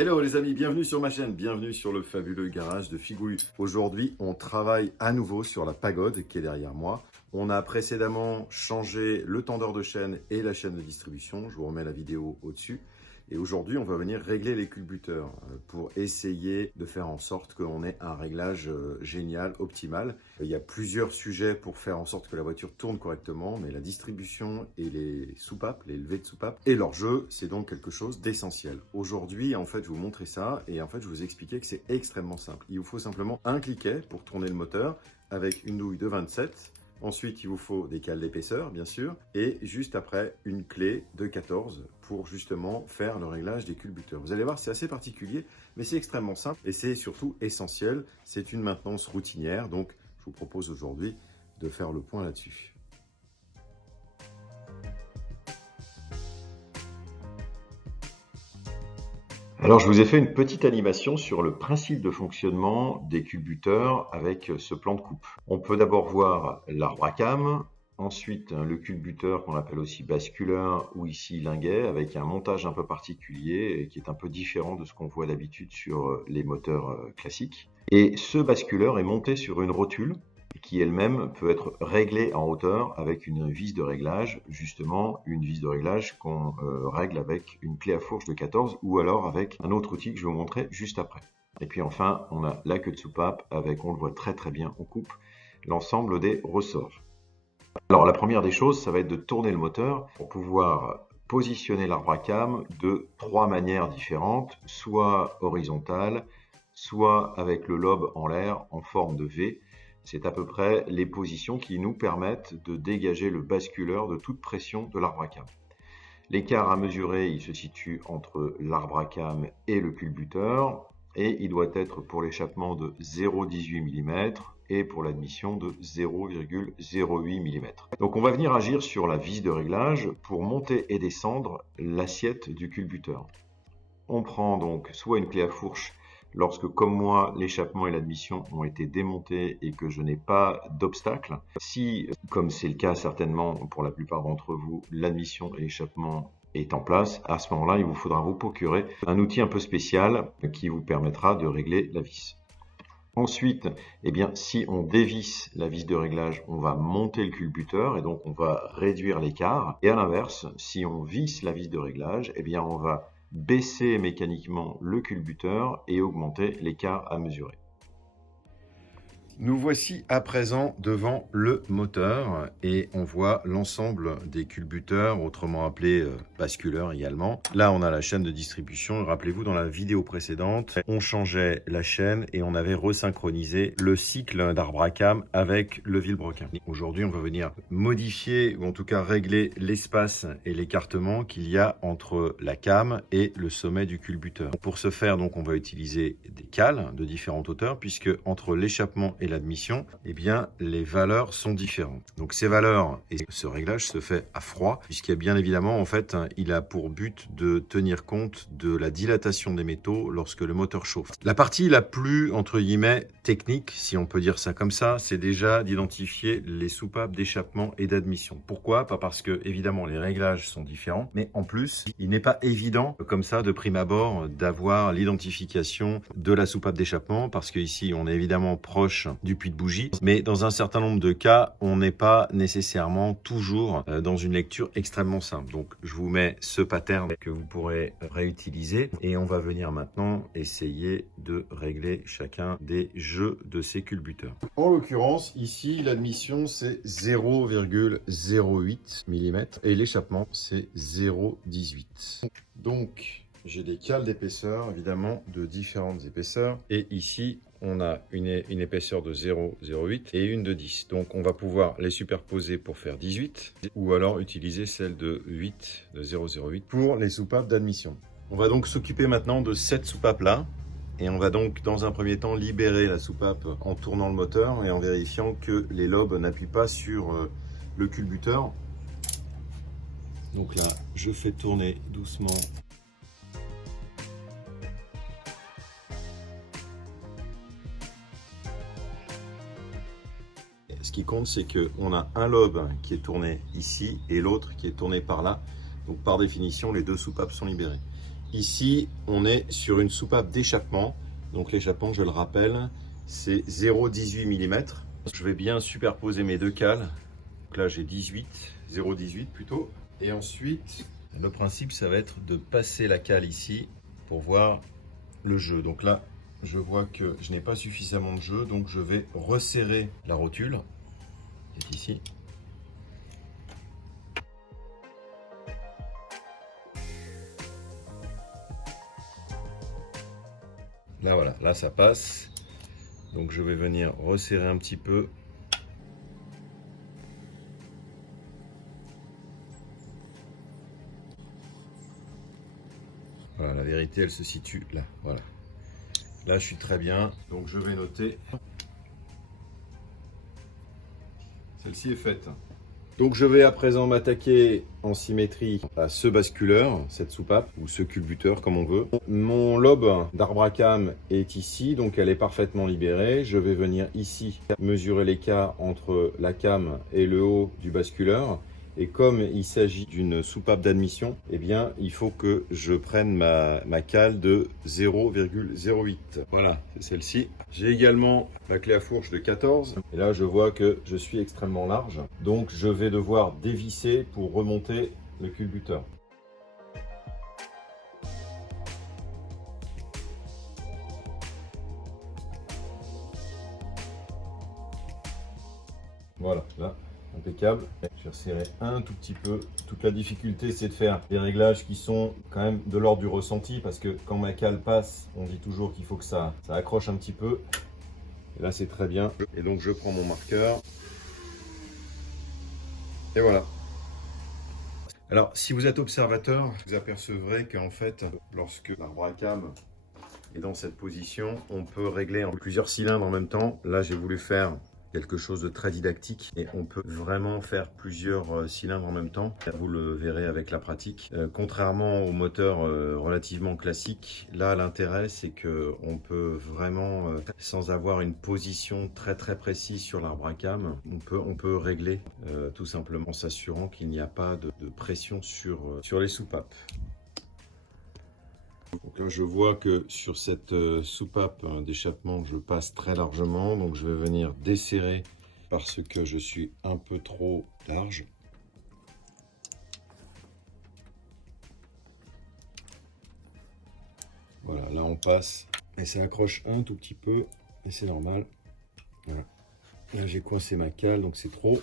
Hello les amis, bienvenue sur ma chaîne, bienvenue sur le fabuleux garage de Figouille. Aujourd'hui, on travaille à nouveau sur la pagode qui est derrière moi. On a précédemment changé le tendeur de chaîne et la chaîne de distribution. Je vous remets la vidéo au-dessus. Et aujourd'hui, on va venir régler les culbuteurs pour essayer de faire en sorte qu'on ait un réglage génial, optimal. Il y a plusieurs sujets pour faire en sorte que la voiture tourne correctement, mais la distribution et les soupapes, les levées de soupapes et leur jeu, c'est donc quelque chose d'essentiel. Aujourd'hui, en fait, je vais vous montrer ça et en fait, je vais vous expliquer que c'est extrêmement simple. Il vous faut simplement un cliquet pour tourner le moteur avec une douille de 27. Ensuite, il vous faut des cales d'épaisseur, bien sûr, et juste après, une clé de 14 pour justement faire le réglage des culbuteurs. Vous allez voir, c'est assez particulier, mais c'est extrêmement simple et c'est surtout essentiel. C'est une maintenance routinière, donc je vous propose aujourd'hui de faire le point là-dessus. Alors, je vous ai fait une petite animation sur le principe de fonctionnement des culbuteurs avec ce plan de coupe. On peut d'abord voir l'arbre à cam, ensuite le culbuteur qu'on appelle aussi basculeur ou ici linguet avec un montage un peu particulier et qui est un peu différent de ce qu'on voit d'habitude sur les moteurs classiques. Et ce basculeur est monté sur une rotule qui elle-même peut être réglée en hauteur avec une vis de réglage, justement une vis de réglage qu'on règle avec une clé à fourche de 14 ou alors avec un autre outil que je vais vous montrer juste après. Et puis enfin, on a la queue de soupape avec, on le voit très bien, on coupe l'ensemble des ressorts. Alors la première des choses, ça va être de tourner le moteur pour pouvoir positionner l'arbre à cam de trois manières différentes, soit horizontale, soit avec le lobe en l'air en forme de V. C'est à peu près les positions qui nous permettent de dégager le basculeur de toute pression de l'arbre à cam. L'écart à mesurer, il se situe entre l'arbre à cam et le culbuteur et il doit être pour l'échappement de 0,18 mm et pour l'admission de 0,08 mm. Donc on va venir agir sur la vis de réglage pour monter et descendre l'assiette du culbuteur. On prend donc soit une clé à fourche lorsque, comme moi, l'échappement et l'admission ont été démontés et que je n'ai pas d'obstacle. Si, comme c'est le cas certainement pour la plupart d'entre vous, l'admission et l'échappement est en place, à ce moment-là, il vous faudra vous procurer un outil un peu spécial qui vous permettra de régler la vis. Ensuite, eh bien, si on dévisse la vis de réglage, on va monter le culbuteur et donc on va réduire l'écart. Et à l'inverse, si on visse la vis de réglage, eh bien, on va baisser mécaniquement le culbuteur et augmenter l'écart à mesurer. Nous voici à présent devant le moteur et on voit l'ensemble des culbuteurs, autrement appelés basculeurs également. Là, on a la chaîne de distribution. Rappelez-vous, dans la vidéo précédente, on changeait la chaîne et on avait resynchronisé le cycle d'arbre à cam avec le vilebrequin. Aujourd'hui, on va venir modifier ou en tout cas régler l'espace et l'écartement qu'il y a entre la cam et le sommet du culbuteur. Pour ce faire, donc, on va utiliser des cales de différentes hauteurs puisque entre l'échappement et l'admission, eh bien, les valeurs sont différentes. Donc ces valeurs et ce réglage se fait à froid, puisqu'il y a bien évidemment, en fait, il a pour but de tenir compte de la dilatation des métaux lorsque le moteur chauffe. La partie la plus, entre guillemets, technique, si on peut dire ça comme ça, c'est déjà d'identifier les soupapes d'échappement et d'admission. Pourquoi? Pas parce que, évidemment, les réglages sont différents, mais en plus, il n'est pas évident, comme ça, de prime abord, d'avoir l'identification de la soupape d'échappement, parce qu'ici, on est évidemment proche du puits de bougie, mais dans un certain nombre de cas, on n'est pas nécessairement toujours dans une lecture extrêmement simple. Donc, je vous mets ce pattern que vous pourrez réutiliser et on va venir maintenant essayer de régler chacun des jeux de ces culbuteurs. En l'occurrence, ici, l'admission, c'est 0,08 mm et l'échappement, c'est 0,18. Donc, j'ai des cales d'épaisseur, évidemment, de différentes épaisseurs. Et ici, on a une épaisseur de 0,08 et une de 10. Donc, on va pouvoir les superposer pour faire 18 ou alors utiliser celle de 8, de 0,08 pour les soupapes d'admission. On va donc s'occuper maintenant de cette soupape-là. Et on va donc, dans un premier temps, libérer la soupape en tournant le moteur et en vérifiant que les lobes n'appuient pas sur le culbuteur. Donc là, je fais tourner doucement. Ce qui compte, c'est qu'on a un lobe qui est tourné ici et l'autre qui est tourné par là. Donc par définition, les deux soupapes sont libérées. Ici, on est sur une soupape d'échappement. Donc l'échappement, je le rappelle, c'est 0,18 mm. Je vais bien superposer mes deux cales. Donc là, j'ai 18, 0,18 plutôt. Et ensuite, le principe, ça va être de passer la cale ici pour voir le jeu. Donc là, je vois que je n'ai pas suffisamment de jeu, donc je vais resserrer la rotule, qui est ici. Là, voilà, là ça passe. Donc je vais venir resserrer un petit peu. Voilà, la vérité, elle se situe là. Voilà. Là, je suis très bien. Donc je vais noter. Celle-ci est faite. Donc je vais à présent m'attaquer en symétrie à ce basculeur, cette soupape, ou ce culbuteur comme on veut. Mon lobe d'arbre à cam est ici, donc elle est parfaitement libérée. Je vais venir ici mesurer l'écart entre la cam et le haut du basculeur. Et comme il s'agit d'une soupape d'admission, eh bien, il faut que je prenne ma cale de 0,08. Voilà, c'est celle-ci. J'ai également la clé à fourche de 14. Et là, je vois que je suis extrêmement large. Donc, je vais devoir dévisser pour remonter le culbuteur. Voilà, là, impeccable. J'ai resserré un tout petit peu. Toute la difficulté, c'est de faire des réglages qui sont quand même de l'ordre du ressenti, parce que quand ma cale passe, on dit toujours qu'il faut que ça accroche un petit peu. Et là, c'est très bien. Et donc, je prends mon marqueur. Et voilà. Alors, si vous êtes observateur, vous apercevrez qu'en fait, lorsque l'arbre à cam est dans cette position, on peut régler en plusieurs cylindres en même temps. Là, j'ai voulu faire quelque chose de très didactique et on peut vraiment faire plusieurs cylindres en même temps. Vous le verrez avec la pratique. Contrairement aux moteurs relativement classiques, là l'intérêt c'est que on peut vraiment, sans avoir une position très précise sur l'arbre à cam, on peut régler tout simplement en s'assurant qu'il n'y a pas de pression sur les soupapes. Donc là, je vois que sur cette soupape d'échappement, je passe très largement. Donc je vais venir desserrer parce que je suis un peu trop large. Voilà, là on passe et ça accroche un tout petit peu et c'est normal. Voilà. Là j'ai coincé ma cale, donc c'est trop.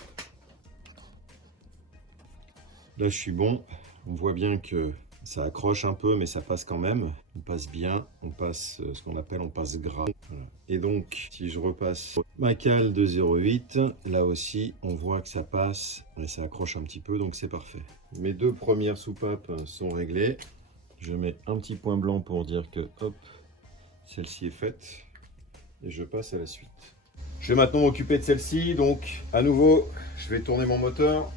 Là je suis bon. On voit bien que ça accroche un peu, mais ça passe quand même. On passe bien, on passe ce qu'on appelle, on passe gras. Voilà. Et donc, si je repasse ma cale de 0,8, là aussi, on voit que ça passe et ça accroche un petit peu, donc c'est parfait. Mes deux premières soupapes sont réglées. Je mets un petit point blanc pour dire que, hop, celle-ci est faite. Et je passe à la suite. Je vais maintenant m'occuper de celle-ci, donc à nouveau, je vais tourner mon moteur.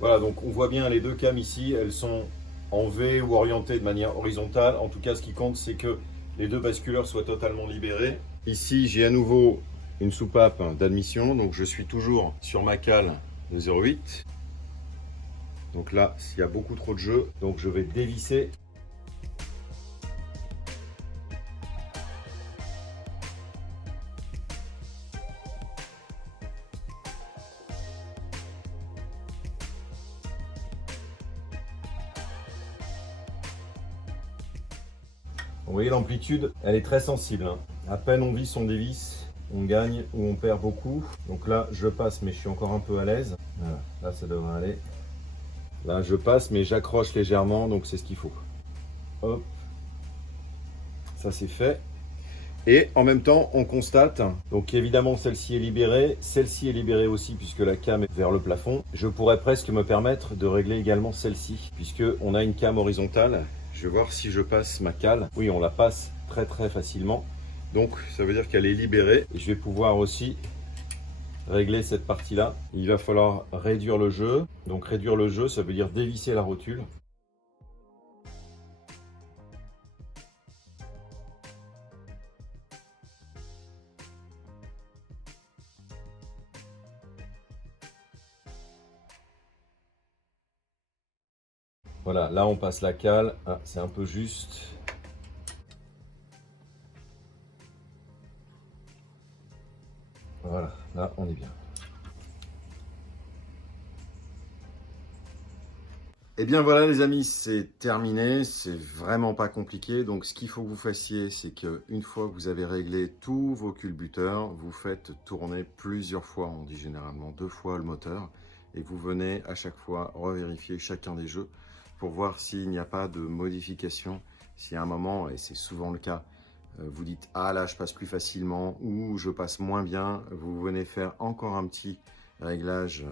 Voilà, donc on voit bien les deux cames ici, elles sont en V ou orientées de manière horizontale. En tout cas, ce qui compte, c'est que les deux basculeurs soient totalement libérés. Ici, j'ai à nouveau une soupape d'admission, donc je suis toujours sur ma cale de 0,8. Donc là, s'il y a beaucoup trop de jeu, donc je vais dévisser. Vous voyez l'amplitude, elle est très sensible. À peine on visse, on dévisse, on gagne ou on perd beaucoup. Donc là, je passe, mais je suis encore un peu à l'aise. Voilà, là, ça devrait aller. Là, je passe, mais j'accroche légèrement, donc c'est ce qu'il faut. Hop, ça c'est fait. Et en même temps, on constate, donc évidemment celle-ci est libérée aussi puisque la cam est vers le plafond. Je pourrais presque me permettre de régler également celle-ci, puisque on a une cam horizontale. Je vais voir si je passe ma cale. Oui, on la passe très facilement. Donc ça veut dire qu'elle est libérée. Et je vais pouvoir aussi régler cette partie-là. Il va falloir réduire le jeu. Donc réduire le jeu, ça veut dire dévisser la rotule. Voilà, là on passe la cale. Ah, c'est un peu juste. Voilà, là on est bien. Et bien voilà les amis, c'est terminé, c'est vraiment pas compliqué. Donc ce qu'il faut que vous fassiez, c'est qu'une fois que vous avez réglé tous vos culbuteurs, vous faites tourner plusieurs fois, on dit généralement 2 fois le moteur, et vous venez à chaque fois revérifier chacun des jeux pour voir s'il n'y a pas de modification. Si à un moment, et c'est souvent le cas, vous dites ah là je passe plus facilement ou je passe moins bien, vous venez faire encore un petit réglage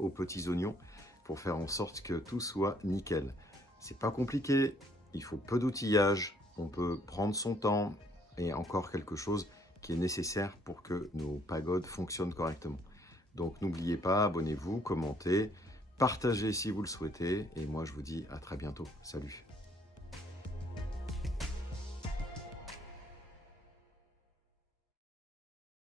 aux petits oignons pour faire en sorte que tout soit nickel. C'est pas compliqué, il faut peu d'outillage, on peut prendre son temps et encore quelque chose qui est nécessaire pour que nos pagodes fonctionnent correctement. Donc n'oubliez pas, abonnez-vous, commentez, partagez si vous le souhaitez et moi je vous dis à très bientôt. Salut!